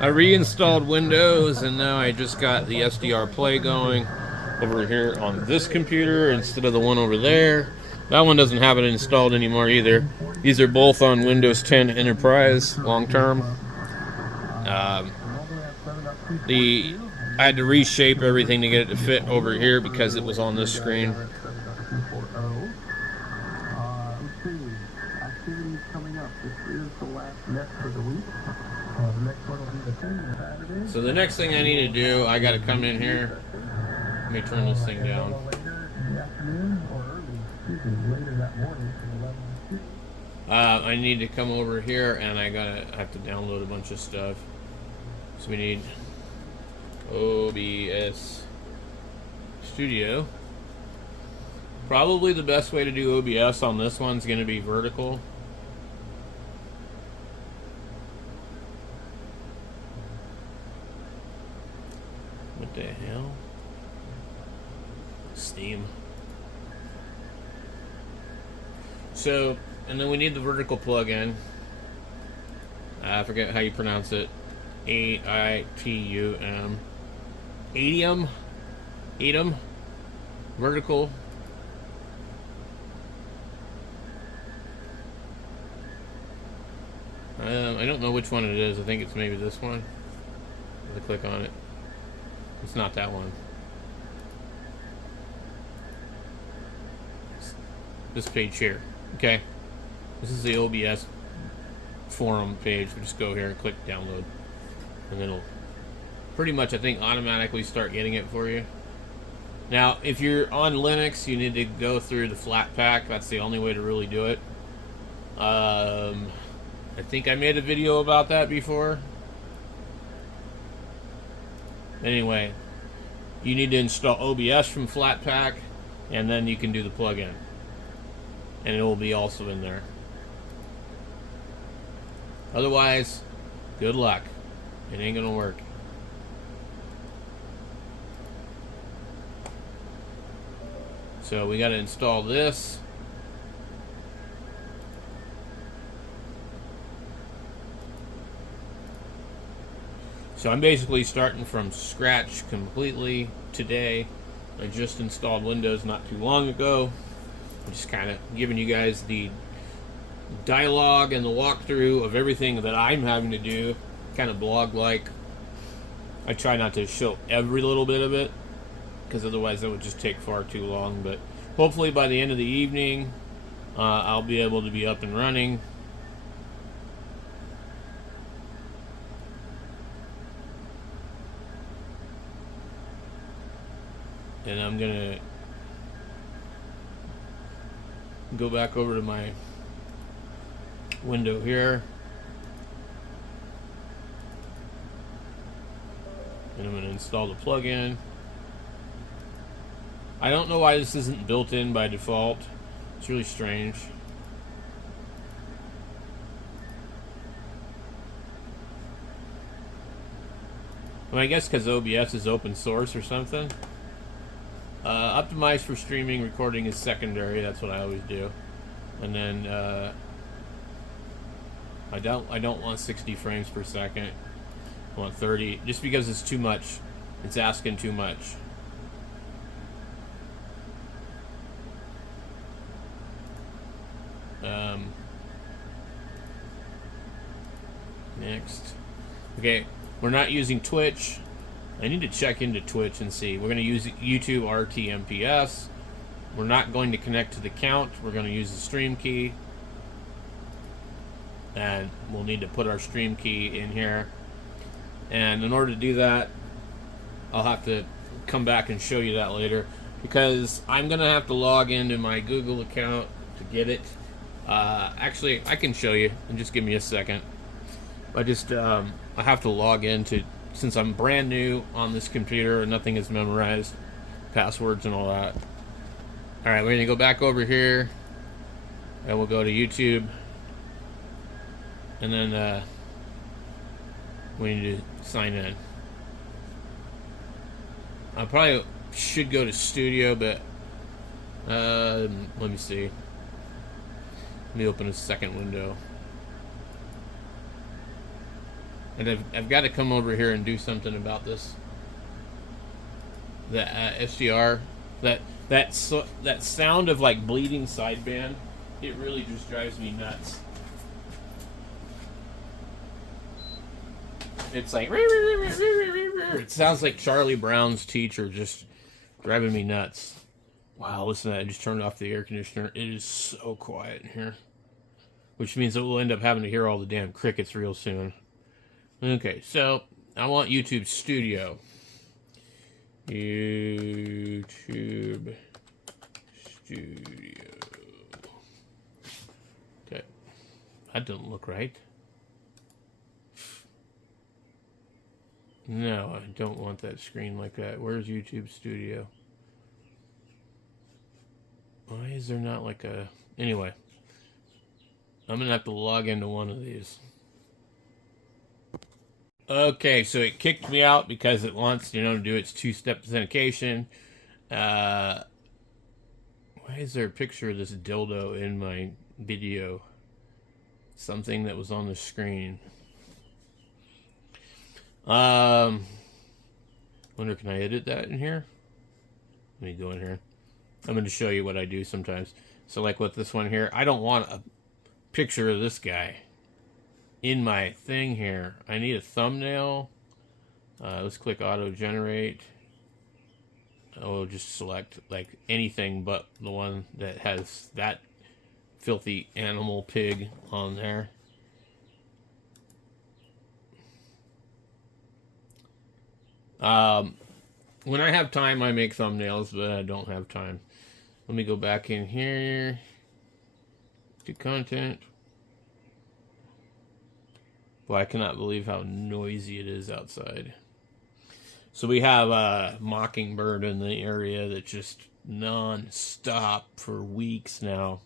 I reinstalled Windows, and now I just got the SDR Play going over here on this computer instead of the one over there. That one doesn't have it installed anymore either. These are both on Windows 10 Enterprise long term. I had to reshape everything to get it to fit over here because it was on this screen. So the next thing I need to do, I got to come in here. Let me turn this thing down. I need to come over here, and I have to download a bunch of stuff. So we need OBS Studio. Probably the best way to do OBS on this one's going to be vertical. What the hell? Steam. So, and then we need the vertical plug-in. I forget how you pronounce it. A-I-T-U-M. Atom. Vertical. I don't know which one it is. I think it's maybe this one. If I click on it. It's not that one. It's this page here. Okay. This is the OBS forum page. We just go here and click download. And then it'll pretty much, I think, automatically start getting it for you. Now, if you're on Linux, you need to go through the Flatpak. That's the only way to really do it. I think I made a video about that before. Anyway, you need to install OBS from Flatpak, and then you can do the plugin. And it will be also in there. Otherwise, good luck. It ain't gonna work. So we gotta install this. So I'm basically starting from scratch completely today. I just installed Windows not too long ago. I'm just kind of giving you guys the dialogue and the walkthrough of everything that I'm having to do, kind of blog-like. I try not to show every little bit of it, because otherwise that would just take far too long. But hopefully by the end of the evening, I'll be able to be up and running. And I'm gonna go back over to my window here, and I'm gonna install the plugin. I don't know why this isn't built in by default. It's really strange. I guess because OBS is open source or something. Optimized for streaming, recording is secondary. That's what I always do. And then I don't want 60 frames per second. I want 30, just because it's too much. It's asking too much. Next. Okay, we're not using Twitch. I need to check into Twitch and see. We're going to use YouTube RTMPS. We're not going to connect to the count. We're going to use the stream key. And we'll need to put our stream key in here. And in order to do that, I'll have to come back and show you that later, because I'm going to have to log into my Google account to get it. Actually, I can show you, and just give me a second. I have to log into, since I'm brand new on this computer and nothing is memorized, passwords and all that. Alright, we're going to go back over here, and we'll go to YouTube, and then we need to sign in. I probably should go to Studio, but let me see. Let me open a second window. And I've got to come over here and do something about this. The SDR, that sound of like bleeding sideband, it really just drives me nuts. It's like it sounds like Charlie Brown's teacher, just driving me nuts. Wow, listen to that. I just turned off the air conditioner. It is so quiet in here, which means that we'll end up having to hear all the damn crickets real soon. Okay, so I want YouTube Studio. YouTube Studio. Okay, that doesn't look right. No, I don't want that screen like that. Where's YouTube Studio? Why is there not like a... Anyway, I'm going to have to log into one of these. Okay, so it kicked me out because it wants, to do its two-step authentication. Why is there a picture of this dildo in my video? Something that was on the screen. Wonder, can I edit that in here? Let me go in here. I'm going to show you what I do sometimes. So like with this one here, I don't want a picture of this guy in my thing here. I need a thumbnail. Let's click auto generate. I'll just select like anything but the one that has that filthy animal pig on there. When I have time, I make thumbnails, but I don't have time. Let me go back in here to content. Boy, I cannot believe how noisy it is outside. So we have a mockingbird in the area that just non-stop for weeks now.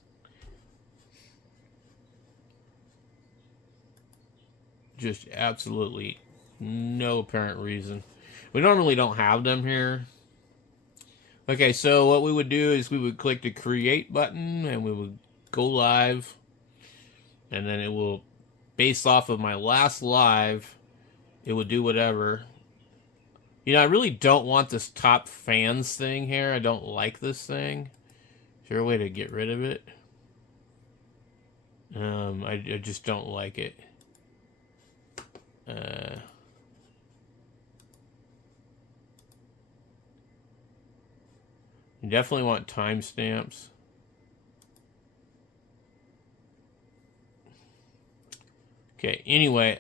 Just absolutely no apparent reason. We normally don't have them here. Okay, so what we would do is we would click the create button and we would go live. And then it will, based off of my last live, it would do whatever. I really don't want this top fans thing here. I don't like this thing. Is there a way to get rid of it? I just don't like it. You definitely want timestamps. Okay, anyway,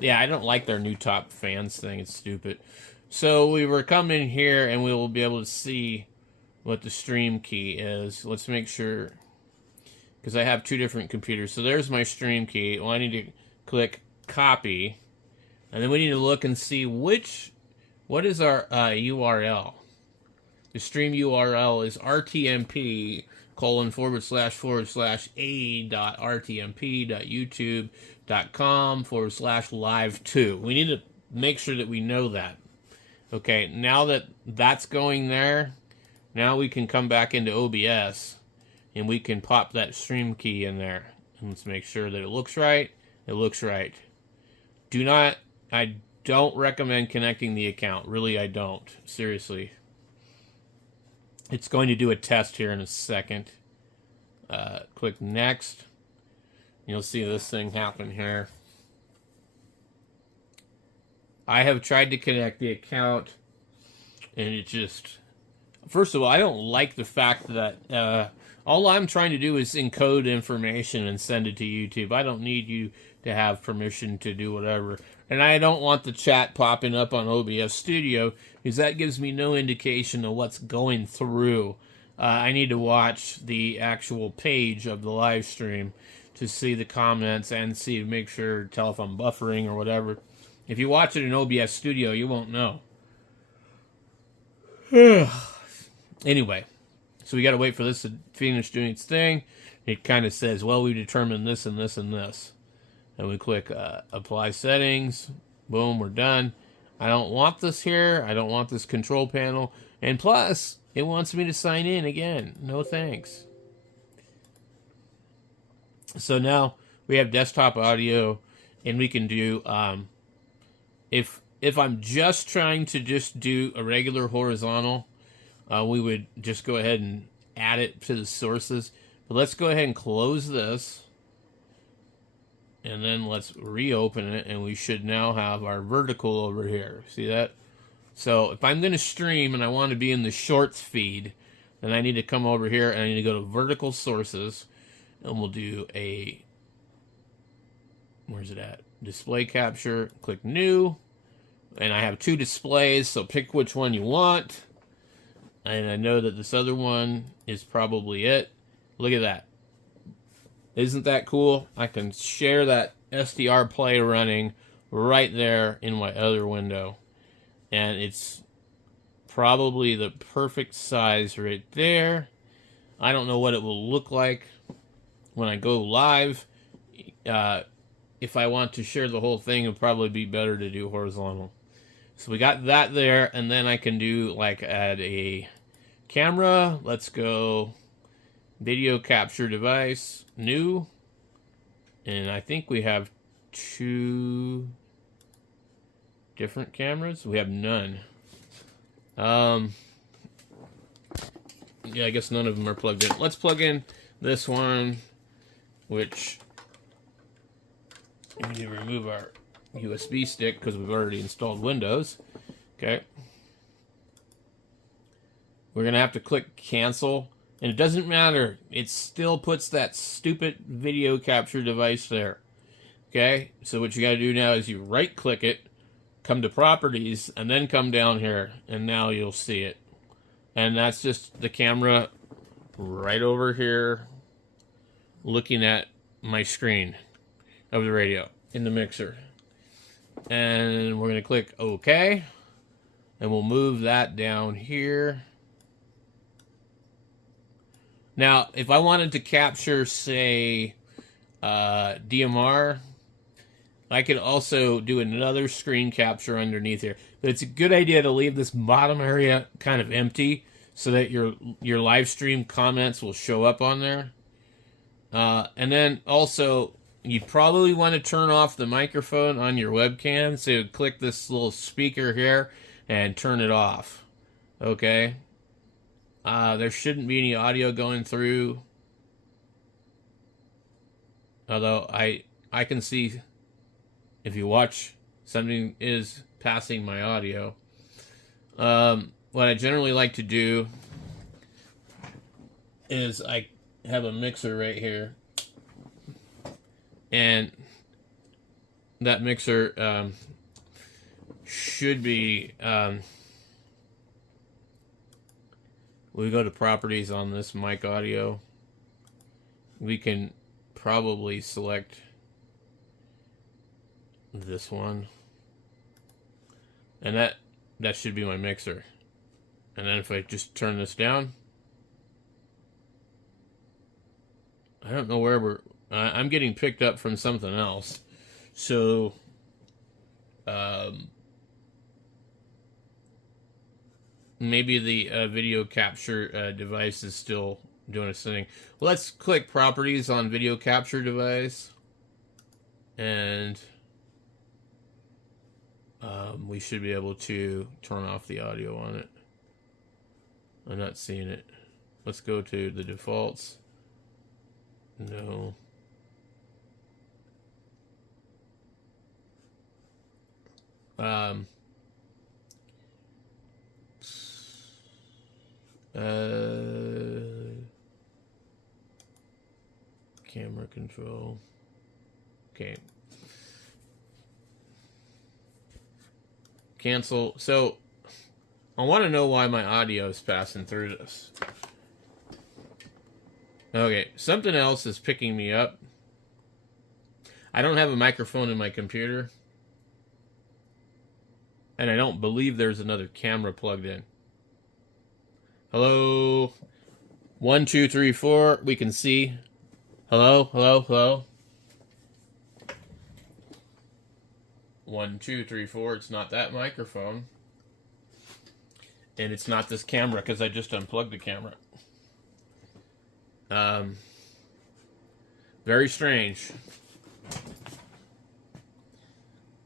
yeah, I don't like their new top fans thing. It's stupid. So we were coming here and we will be able to see what the stream key is. Let's make sure, because I have two different computers. So there's my stream key. Well, I need to click copy, and then we need to look and see what is our URL. The stream URL is rtmp://a.rtmp.youtube.com/live2. We need to make sure that we know that. Okay, now that that's going there, now we can come back into OBS and we can pop that stream key in there. And let's make sure that it looks right. It looks right. I don't recommend connecting the account. Really, I don't. Seriously. It's going to do a test here in a second. Click next. You'll see this thing happen here. I have tried to connect the account, and it just... First of all, I don't like the fact that all I'm trying to do is encode information and send it to YouTube. I don't need you to have permission to do whatever. And I don't want the chat popping up on OBS Studio, because that gives me no indication of what's going through. I need to watch the actual page of the live stream to see the comments and make sure, tell if I'm buffering or whatever. If you watch it in OBS Studio, you won't know. Anyway, so we got to wait for this to finish doing its thing. It kind of says, well, we determined this and this and this. And we click apply settings. Boom, we're done. I don't want this here. I don't want this control panel. And plus, it wants me to sign in again. No thanks. So now we have desktop audio. and we can do, if I'm just trying to just do a regular horizontal, we would just go ahead and add it to the sources. But let's go ahead and close this. And then let's reopen it, and we should now have our vertical over here. See that? So if I'm going to stream and I want to be in the shorts feed, then I need to come over here and I need to go to vertical sources, and we'll do a, where's it at? Display capture, click new, and I have 2 displays, so pick which one you want. And I know that this other one is probably it. Look at that. Isn't that cool? I can share that SDR play running right there in my other window. And it's probably the perfect size right there. I don't know what it will look like when I go live. If I want to share the whole thing, it would probably be better to do horizontal. So we got that there, and then I can do, like, add a camera. Let's go video capture device, new. And I think we have 2 different cameras. We have none. Yeah, I guess none of them are plugged in. Let's plug in this one, which we need to remove our USB stick because we've already installed Windows. Okay. We're going to have to click cancel. And it doesn't matter. It still puts that stupid video capture device there. Okay? So what you got to do now is you right-click it, come to Properties, and then come down here. And now you'll see it. And that's just the camera right over here looking at my screen of the radio in the mixer. And we're going to click OK. And we'll move that down here. Now, if I wanted to capture, say, DMR, I could also do another screen capture underneath here. But it's a good idea to leave this bottom area kind of empty so that your live stream comments will show up on there. And then also, you probably want to turn off the microphone on your webcam. So click this little speaker here and turn it off. Okay? There shouldn't be any audio going through. Although I can see if you watch, something is passing my audio. What I generally like to do is I have a mixer right here. And that mixer should be... we go to properties on this mic audio. We can probably select this one. And that should be my mixer. And then if I just turn this down, I don't know where we're... I'm getting picked up from something else. So... maybe the video capture device is still doing its thing. Well, let's click Properties on Video Capture Device. And we should be able to turn off the audio on it. I'm not seeing it. Let's go to the defaults. No. Camera control. Okay. Cancel. So, I want to know why my audio is passing through this. Okay, something else is picking me up. I don't have a microphone in my computer. And I don't believe there's another camera plugged in. Hello? 1, 2, 3, 4. We can see. Hello? Hello? Hello? 1, 2, 3, 4. It's not that microphone. And it's not this camera because I just unplugged the camera. Very strange.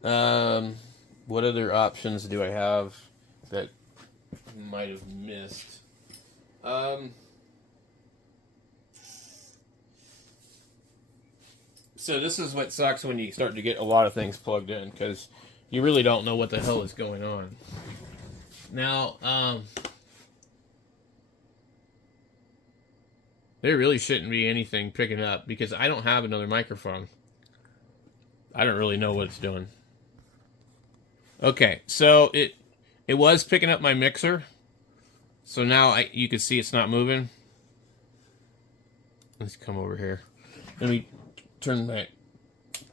What other options do I have that might have missed? So this is what sucks when you start to get a lot of things plugged in, because you really don't know what the hell is going on. Now, there really shouldn't be anything picking up because I don't have another microphone. I don't really know what it's doing. Okay, so it was picking up my mixer. So now you can see it's not moving. Let's come over here. Let me turn my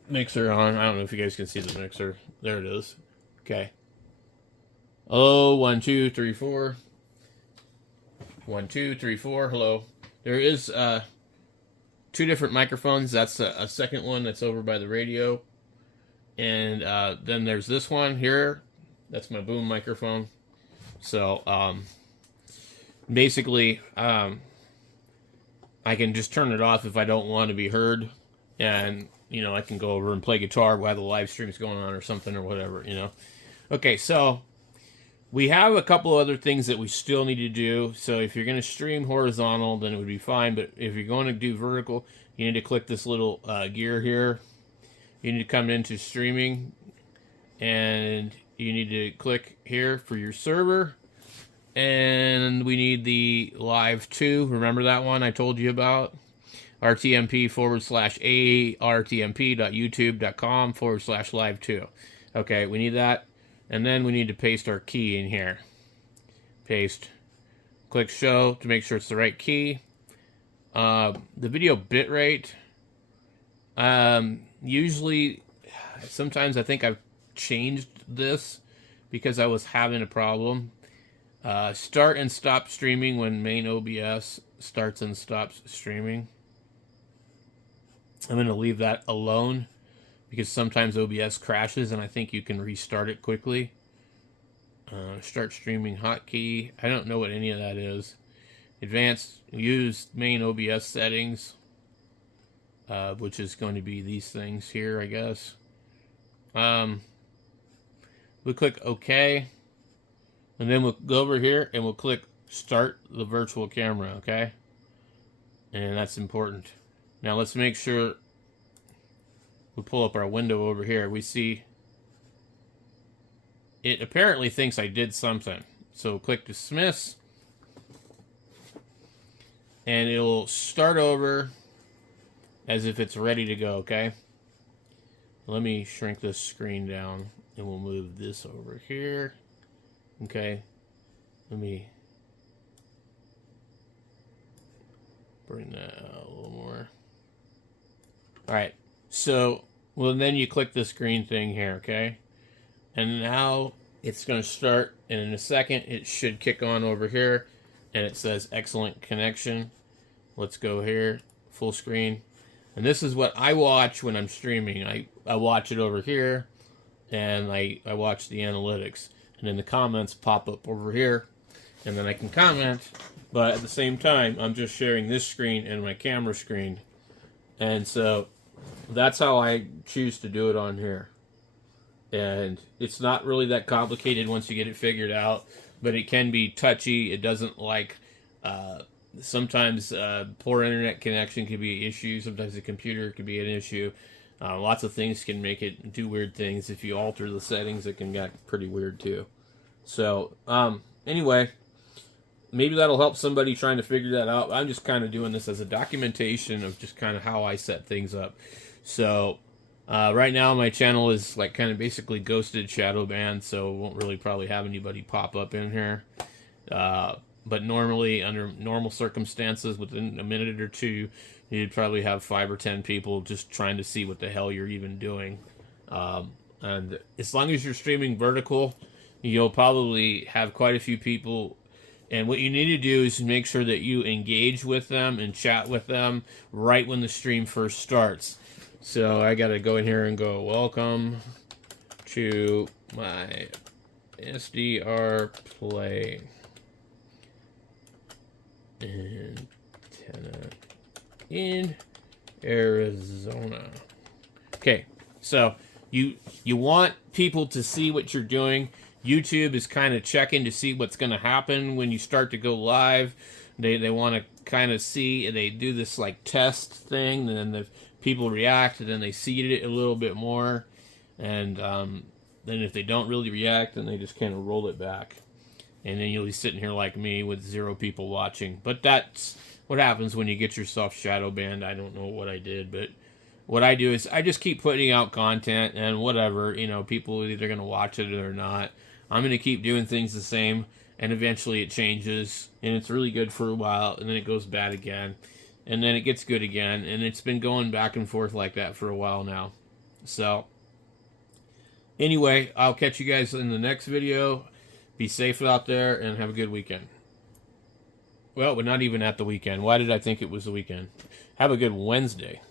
mixer on. I don't know if you guys can see the mixer. There it is. Okay. Oh, 1, 2, 3, 4. 1, 2, 3, 4. Hello. There is 2 different microphones. That's a second one that's over by the radio. And then there's this one here. That's my boom microphone. So basically, I can just turn it off if I don't want to be heard. And, you know, I can go over and play guitar while the live stream's going on or something or whatever, you know. Okay, so we have a couple other things that we still need to do. So if you're going to stream horizontal, then it would be fine. But if you're going to do vertical, you need to click this little gear here. You need to come into streaming. And you need to click here for your server. And we need the live 2. Remember that one I told you about? rtmp/artmp.youtube.com/live2. Okay, we need that. And then we need to paste our key in here. Paste. Click show to make sure it's the right key. The video bitrate. Usually, sometimes I think I've changed this because I was having a problem. Start and stop streaming when main OBS starts and stops streaming. I'm going to leave that alone because sometimes OBS crashes and I think you can restart it quickly. Start streaming hotkey. I don't know what any of that is. Advanced, use main OBS settings, which is going to be these things here, I guess. We'll click OK. And then we'll go over here and we'll click start the virtual camera, okay? And that's important. Now let's make sure we pull up our window over here. We see it apparently thinks I did something. So click dismiss. And it'll start over as if it's ready to go, okay? Let me shrink this screen down and we'll move this over here. Okay, let me bring that out a little more. Alright, so, well, then you click this green thing here, okay? And now it's going to start, and in a second it should kick on over here, and it says excellent connection. Let's go here, full screen. And this is what I watch when I'm streaming. I watch it over here, and I watch the analytics. And then the comments pop up over here, and then I can comment, but at the same time, I'm just sharing this screen and my camera screen. And so that's how I choose to do it on here. And it's not really that complicated once you get it figured out, but it can be touchy. It doesn't like, sometimes poor internet connection can be an issue. Sometimes the computer can be an issue. Lots of things can make it do weird things. If you alter the settings, it can get pretty weird too. So, anyway, maybe that'll help somebody trying to figure that out. I'm just kind of doing this as a documentation of just kind of how I set things up. So, right now my channel is like kind of basically ghosted, shadow banned, so won't really probably have anybody pop up in here. But normally, under normal circumstances, within a minute or two, you'd probably have 5 or 10 people just trying to see what the hell you're even doing. And as long as you're streaming vertical, you'll probably have quite a few people. And what you need to do is make sure that you engage with them and chat with them right when the stream first starts. So I got to go in here and go, welcome to my SDR Play antenna in Arizona. Okay, so You want people to see what you're doing. YouTube is kind of checking to see what's going to happen when you start to go live. They want to kind of see, they do this like test thing, and then the people react, and then they seed it a little bit more, and then if they don't really react, then they just kind of roll it back, and then you'll be sitting here like me with 0 people watching. But that's what happens when you get yourself shadow banned. I don't know what I did, but what I do is I just keep putting out content, and whatever, you know, people are either going to watch it or not. I'm going to keep doing things the same, and eventually it changes, and it's really good for a while, and then it goes bad again, and then it gets good again, and it's been going back and forth like that for a while now. So, anyway, I'll catch you guys in the next video. Be safe out there, and have a good weekend. Well, we're not even at the weekend. Why did I think it was the weekend? Have a good Wednesday.